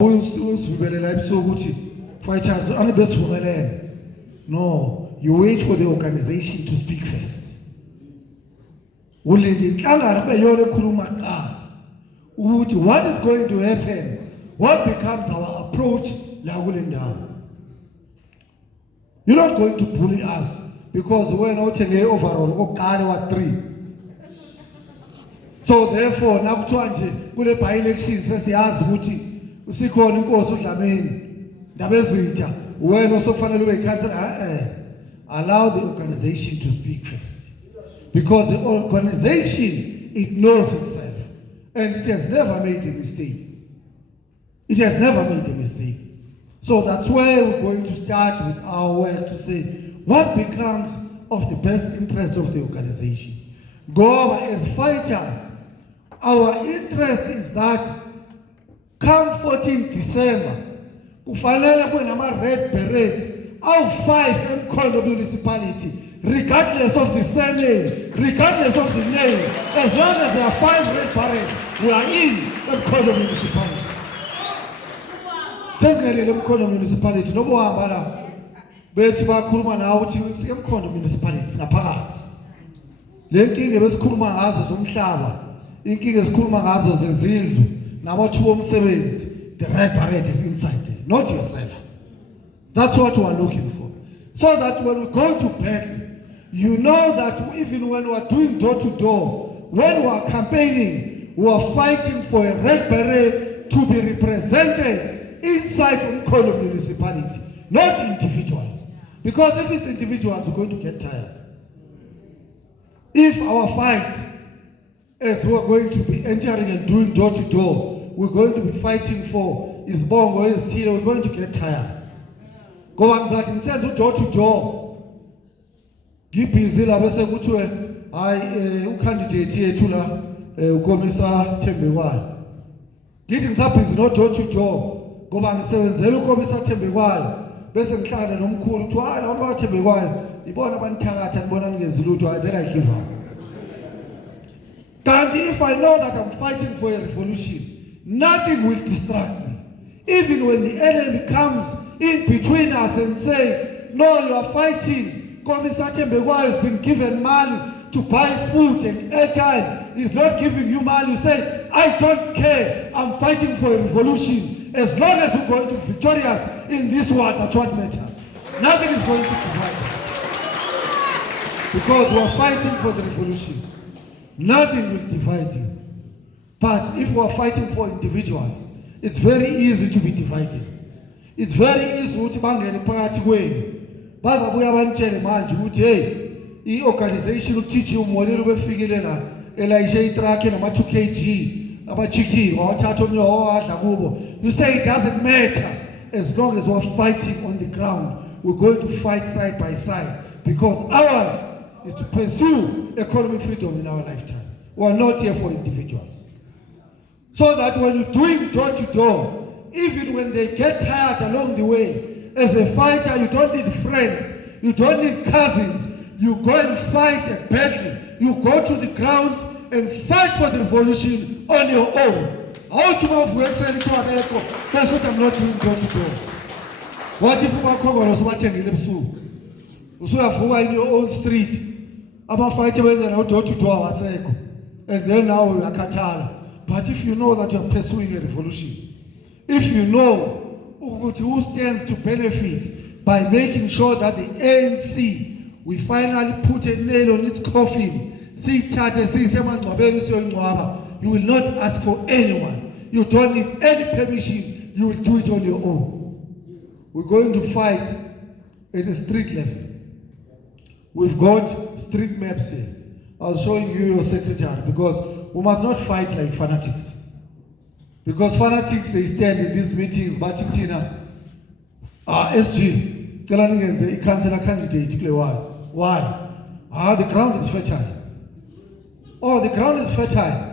Fighters, no, you wait for the organization to speak first. What is going to happen? What becomes our approach? You're not going to bully us because we're not taking overall or 3. So therefore, now with the ByElections, says he has Wuti. When also finally allow the organization to speak first. Because the organization, it knows itself. And it has never made a mistake. It has never made a mistake. So that's where we're going to start with our work to say, what becomes of the best interest of the organization? Go as fighters. Our interest is that come 14 December, ufanele kube nama red berets, our 5 eMkhondo municipality, regardless of the surname, regardless of the name, as long as there are 5 red berets, we are in eMkhondo municipality. Just like eMkhondo municipality, no more ambala. Bethi bakhuluma nawe uthi eMkhondo municipality singaphakathi. Le nkinga besikhuluma ngazo zomhlaba, inkinga esikhuluma ngazo zezindlu, namathuba omsebenzi. The red beret is inside there, not yourself. That's what we are looking for. So that when we go to battle, you know that even when we are doing door to door, when we are campaigning, we are fighting for a red beret to be represented inside eMkhondo municipality, not individuals. Because if it's individuals, we're going to get tired. If our fight, as we're going to be entering and doing door to door, we're going to be fighting for is bongo, is still, we're going to get tired. Go on that instead of door to door. Give busy la bese kuthiwe hayi ucandidate yethu la ukomisa Thembekwayo. Ngithi ngisabhizi no door to door ngoba ngisebenzela ukomisa Thembekwayo bese ngihlangana nomkhulu uthi hayi abantu baThembekwayo ibona abanithakatha nibona ningenzi lutho, then I give up. Kanti if I know that I'm fighting for a revolution, nothing will distract me. Even when the enemy comes in between us and say, no, you are fighting. Commissar Thembekwayo has been given money to buy food and airtime. He's not giving you money. You say, I don't care. I'm fighting for a revolution. As long as we're going to be victorious in this war, that's what matters. Nothing is going to divide us. Because we're fighting for the revolution. Nothing will divide you. But if we are fighting for individuals, it's very easy to be divided. It's very easy to bangele phakathi kwenu. Bazabuya bantshele manje ukuthi hey, i-organization ukuthithi umolelo befikile la elayishe itruck nama 2 kg abachiki wawathatha omnyo wadla kubo. You say it doesn't matter as long as we're fighting on the ground. We're going to fight side by side because ours is to pursue economic freedom in our lifetime. We are not here for individuals. So that when you're doing door to door, even when they get tired along the way, as a fighter, you don't need friends, you don't need cousins. You go and fight a battle. You go to the ground and fight for the revolution on your own. How to move works and to America? That's what I'm not doing door to door. What if you are Congress watching in the zoo? You are in your own street. I'm a fighter when they're not door to door, and then now we are Katala. But if you know that you're pursuing a revolution, if you know who stands to benefit by making sure that the ANC, we finally put a nail on its coffin, you will not ask for anyone. You don't need any permission. You will do it on your own. We're going to fight at a street level. We've got street maps here. I was showing you your secretary because we must not fight like fanatics. Because fanatics, they stand in these meetings, but SG, councillor candidate, why? The ground is fertile. Oh, the ground is fertile.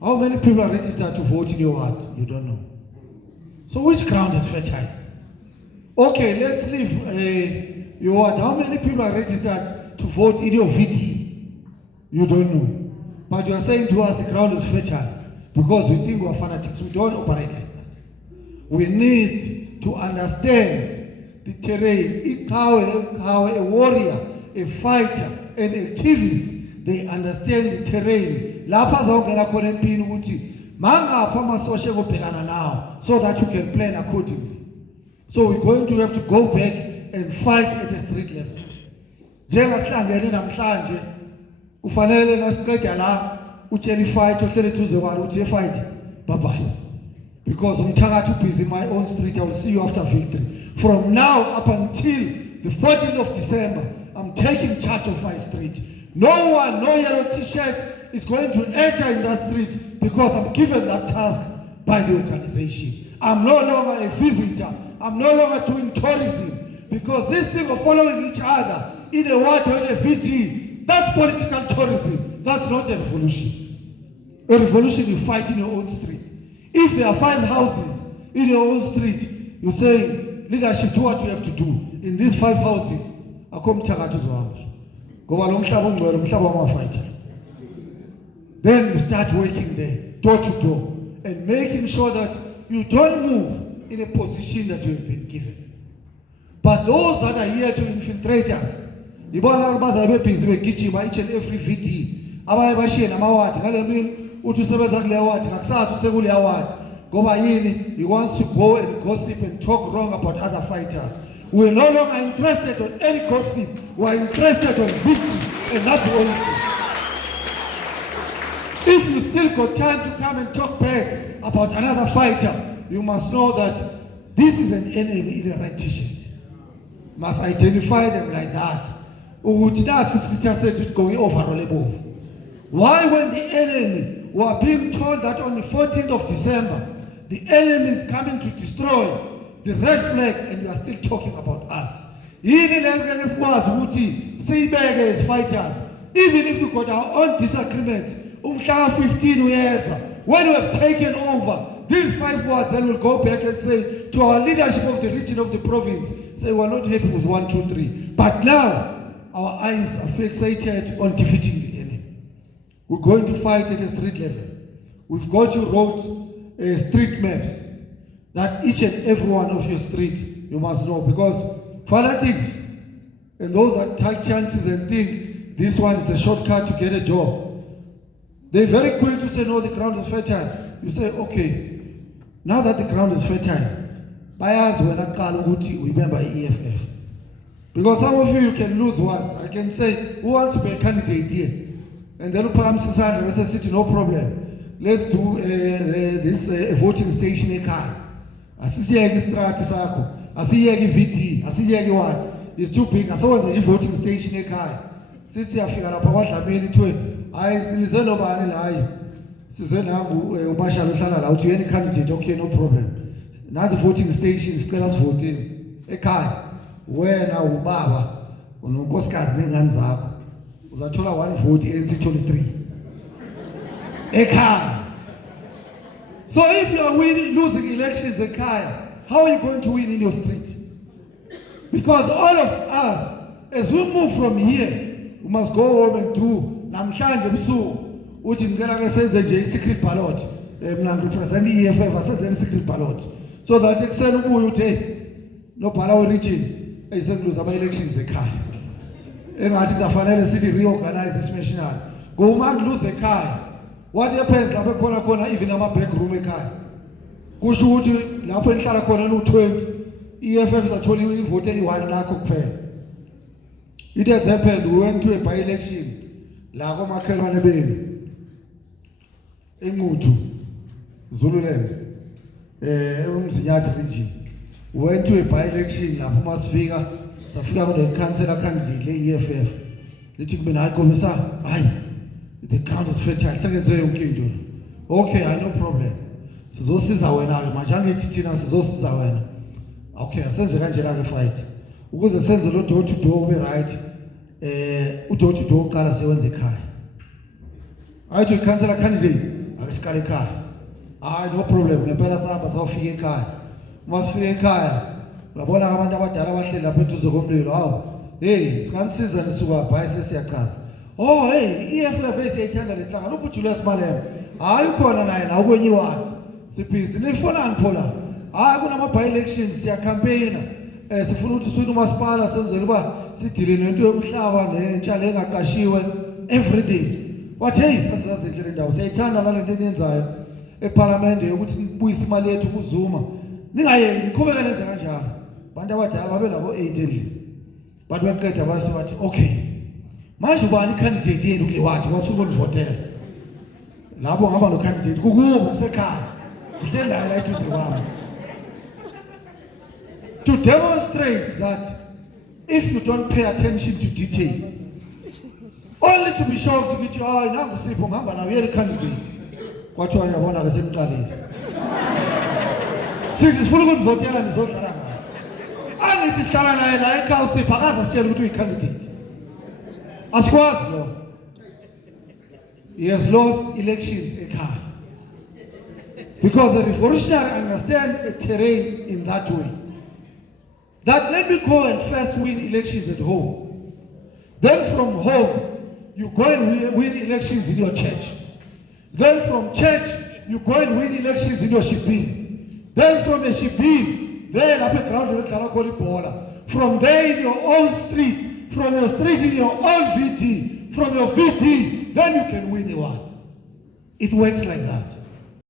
How many people are registered to vote in your ward? You don't know. So which ground is fertile? Okay, let's leave your ward. How many people are registered to vote in your VT? You don't know. But you are saying to us the ground is fertile because we think we are fanatics. We don't operate like that. we need to understand the terrain. A warrior, a fighter, an activist, they understand the terrain. Lapha zawungena khona empini ukuthi mangapha amasosha ekubhekana now, so that you can plan accordingly. So we're going to have to go back and fight at a street level. Njengasihlangene namhlanje ufanele nasiqeda la utshela ifight ohlele thuze kwalo uthi fight bye bye. Because umthakathi busy in my own street, I will see you after victory. From now up until the 14th of December, I'm taking charge of my street. No one, no yellow t-shirt is going to enter in that street because I'm given that task by the organization. I'm no longer a visitor. I'm no longer doing tourism, because this thing of following each other in a water, in a VD, that's political tourism. That's not a revolution. A revolution, you fight in your own street. If there are 5 houses in your own street, you say, leadership, do what you have to do. In these 5 houses, then you start working there, door to door, and making sure that you don't move in a position that you have been given. But those that are here to infiltrate us, each and every VT, he wants to go and gossip and talk wrong about other fighters. We're no longer interested in any gossip. We're interested in victory, and that's the only thing. If you still got time to come and talk bad about another fighter, you must know that this is an enemy in a red t-shirt. Must identify them like that. Going over above. Why, when the enemy were being told that on the 14th of December, the enemy is coming to destroy the red flag, and you are still talking about us? Even as fighters, even if we got our own disagreements, 15 years, when we have taken over, these 5 words, then we'll go back and say to our leadership of the region, of the province, say we're not happy with 1, 2, 3. But now, our eyes are fixated on defeating the enemy. We're going to fight at a street level. We've got you wrote street maps that each and every one of your street you must know, because fanatics and those that take chances and think this one is a shortcut to get a job, they're very quick to say no, the ground is fertile. You say, okay, now that the ground is fertile, buyers will not call remember EFF. Because some of you can lose words. I can say, who wants to be a candidate here? And then we say, no problem. Let's do this voting station in Kai. Asiyeki strati sakho, asiyeki VT, asiyeki what? It's too big. So the voting station in Kai. Sithi yafika lapha kwaDlamini thwe, hayi sinize nobani la hayi. Size nangu uMashalo uhlala la uthi yena candidate, okay, no problem. Nazi voting station sicela sivotini ekhaya. Wena ubaba unonkosikazi nengane zakho uzathola 1 vote ANC ithole 3 ekhaya. So if you are losing elections ekhaya, how are you going to win in your street? Because all of us, as we move from here, we must go home and do namhlanje ebusuku uthi ngicela ke senze nje i-secret ballot. Mina ngirepresent i-EFF, asenze i-secret ballot, so that ekuseni ubuye uthi nobhala we-region eyisengiluza ama-elections ekhaya. Engathi kuzafanele sithi reorganize this machinery. Uma ngiluza ekhaya, what happens lapho khona even ama-back room ekhaya? Kusho ukuthi lapho enhlala khona no-20, EFF izathola ivote eli-1 lakho kuphela. It has happened. We went to a by-election la komakhelwane benu eMkhondo, Zululand, umzinyathi region. We went to a by-election lapho masifika safika kune-councillor candidate le-EFF lithi kumina hayi komisa, hayi the ground is fertile, sengenze yonke into. Okay, hayi no problem, sizosiza wena-ke manje angithi thina sizosiza wena. Okay, asenze kanjena-ke fight ukuze senze lo door to door ube right. U-door to door uqala sewenze ekhaya. Ayithi i-councillor candidate akesiqala ekhaya. Hayi no problem, ngempela sahamba sawufika ekhaya. Uma sifika ekhaya uyabona abantu abadala abahleli lapha eduze komlilo, hawu hey singanisiza nisuka bhayi sesiyachaza. Oh hey, EFF siyayithanda le nhlangano, uJulius Malema hayi ukhona naye la ukwenye wadi sibhizi nifonani pho la hayi kunama ByElections siyacampaigna sifuna ukuthi swina umasipala senzele uba sidile nento yomhlaba nentsha lengaqashiwe every day. Wathi hey sasizaze le ndawo siyayithanda la lento eniyenzayo eParliament yokuthi nibuyise imali yethu kuzuma. Ningayeki niqhubeke nenze kanjalo. Abantu abadala babe labo 8 endlini. But baqeda bathi okay. Manje ubani candidate yenu kule wathi wasuka ukuvotela. Labo ngaba no candidate kukubo kusekhaya. Ngidle la eduze kwami. To demonstrate that if you don't pay attention to detail, only to be shocked ukuthi hayi nangu Sipho ngihamba nawe yele candidate. Kwathiwa uyabona ke semqaleni. Sithi sifuna ukuvotela nizodlala ngayo. Angithi sihlala naye la ekhaya Sipho akaza sitshela ukuthi uyi-candidate. Asikwazi lo. He has lost elections ekhaya. Because the revolutionary understand a terrain in that way. That let me go and first win elections at home. Then from home, you go and win elections in your church. Then from church, you go and win elections in your shibin. Then from a shibin, then up a ground, from there in your own street, from your street in your own VT, from your VT, then you can win a what? It works like that.